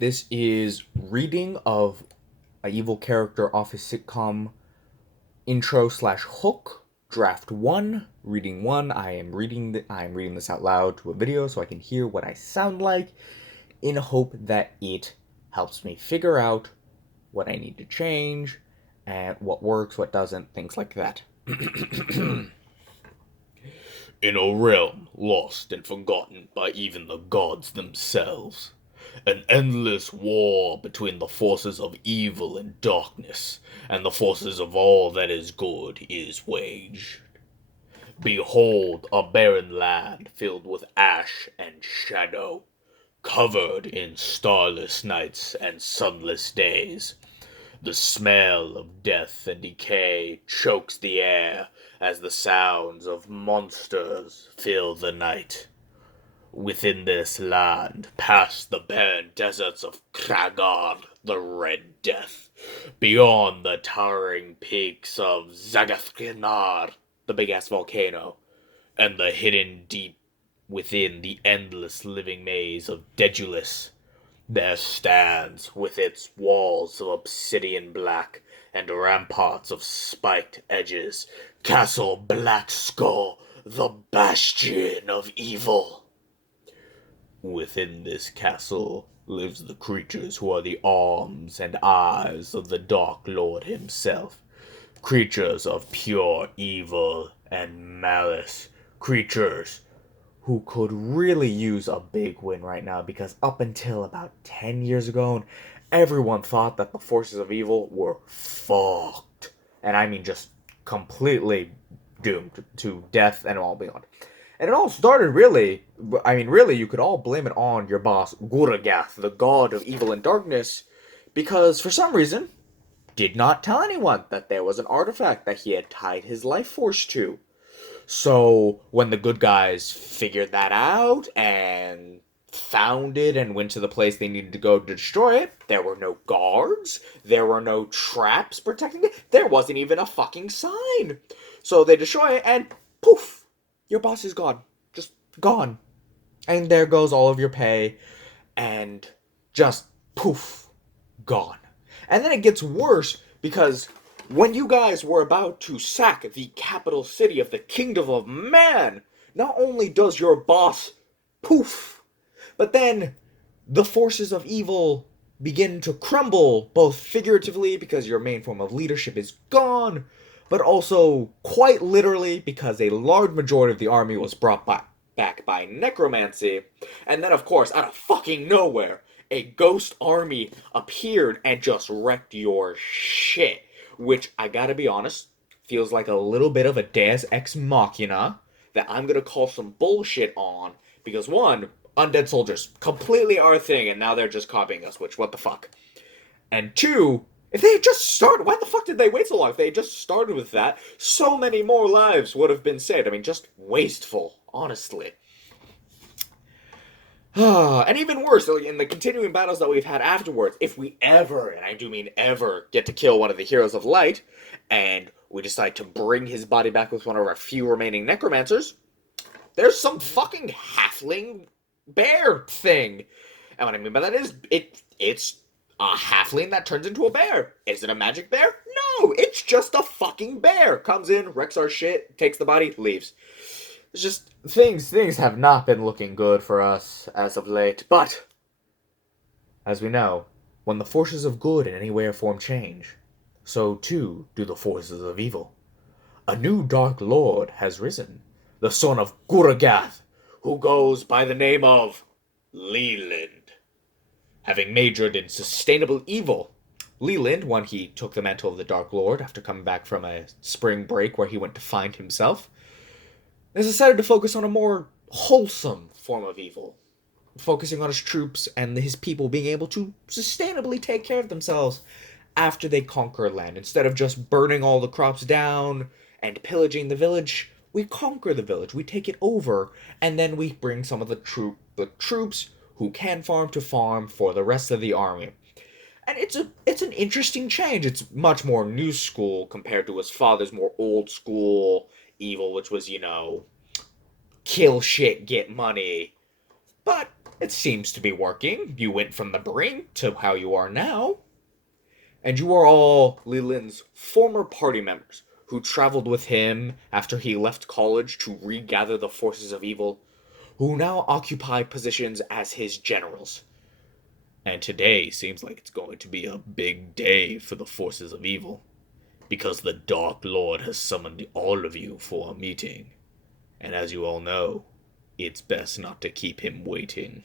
This is reading of a evil character office sitcom intro slash hook draft one reading one. I am reading this out loud to a video so I can hear what I sound like in hope that it helps me figure out what I need to change and what works, what doesn't, things like that. In a realm lost and forgotten by even the gods themselves. An endless war between the forces of evil and darkness and the forces of all that is good is waged. Behold a barren land filled with ash and shadow, covered in starless nights and sunless days. The smell of death and decay chokes the air as the sounds of monsters fill the night. Within this land, past the barren deserts of Kragar, the Red Death, beyond the towering peaks of Zagathkinar, the big ass volcano, and the hidden deep within the endless living maze of Dedulus, there stands, with its walls of obsidian black and ramparts of spiked edges, Castle Black Skull, the bastion of evil. Within this castle lives the creatures who are the arms and eyes of the Dark Lord himself. Creatures of pure evil and malice. Creatures who could really use a big win right now because up until about 10 years ago, everyone thought that the forces of evil were fucked. And I mean just completely doomed to death and all beyond. And it all started really, really, you could all blame it on your boss, Guragath, the god of evil and darkness, because for some reason, did not tell anyone that there was an artifact that he had tied his life force to. So when the good guys figured that out and found it and went to the place they needed to go to destroy it, there were no guards, there were no traps protecting it, there wasn't even a fucking sign. So they destroy it and poof, your boss is gone. Just gone. And there goes all of your pay and just poof, gone. And then it gets worse because when you guys were about to sack the capital city of the kingdom of man, not only does your boss poof, but then the forces of evil begin to crumble, both figuratively because your main form of leadership is gone, but also quite literally because a large majority of the army was brought back by necromancy. And then, of course, out of fucking nowhere, a ghost army appeared and just wrecked your shit. Which, I gotta be honest, feels like a little bit of a Deus Ex Machina that I'm gonna call some bullshit on. Because, one, undead soldiers completely our thing, and now they're just copying us, which, what the fuck? And two, if they had just started, why the fuck did they wait so long? If they had just started with that, so many more lives would have been saved. I mean, just wasteful, honestly. And even worse, in the continuing battles that we've had afterwards, if we ever, and I do mean ever, get to kill one of the heroes of light, and we decide to bring his body back with one of our few remaining necromancers, there's some fucking halfling bear thing. And what I mean by that is, it's a halfling that turns into a bear. Is it a magic bear? No, it's just a fucking bear. Comes in, wrecks our shit, takes the body, leaves. It's just things have not been looking good for us as of late. But as we know, when the forces of good in any way or form change, so too do the forces of evil. A new Dark Lord has risen, the son of Guragath, who goes by the name of Leland. Having majored in sustainable evil, Leland, when he took the mantle of the Dark Lord after coming back from a spring break where he went to find himself, has decided to focus on a more wholesome form of evil, focusing on his troops and his people being able to sustainably take care of themselves after they conquer land. Instead of just burning all the crops down and pillaging the village, we conquer the village, we take it over, and then we bring some of the troops who can farm to farm for the rest of the army. And it's an interesting change. It's much more new school compared to his father's more old school evil, which was, kill shit, get money. But It seems to be working. You went from the brink to how you are now. And you are all Leland's former party members who traveled with him after he left college to regather the forces of evil, who now occupy positions as his generals. And today seems like it's going to be a big day for the forces of evil, because the Dark Lord has summoned all of you for a meeting. And as you all know, it's best not to keep him waiting.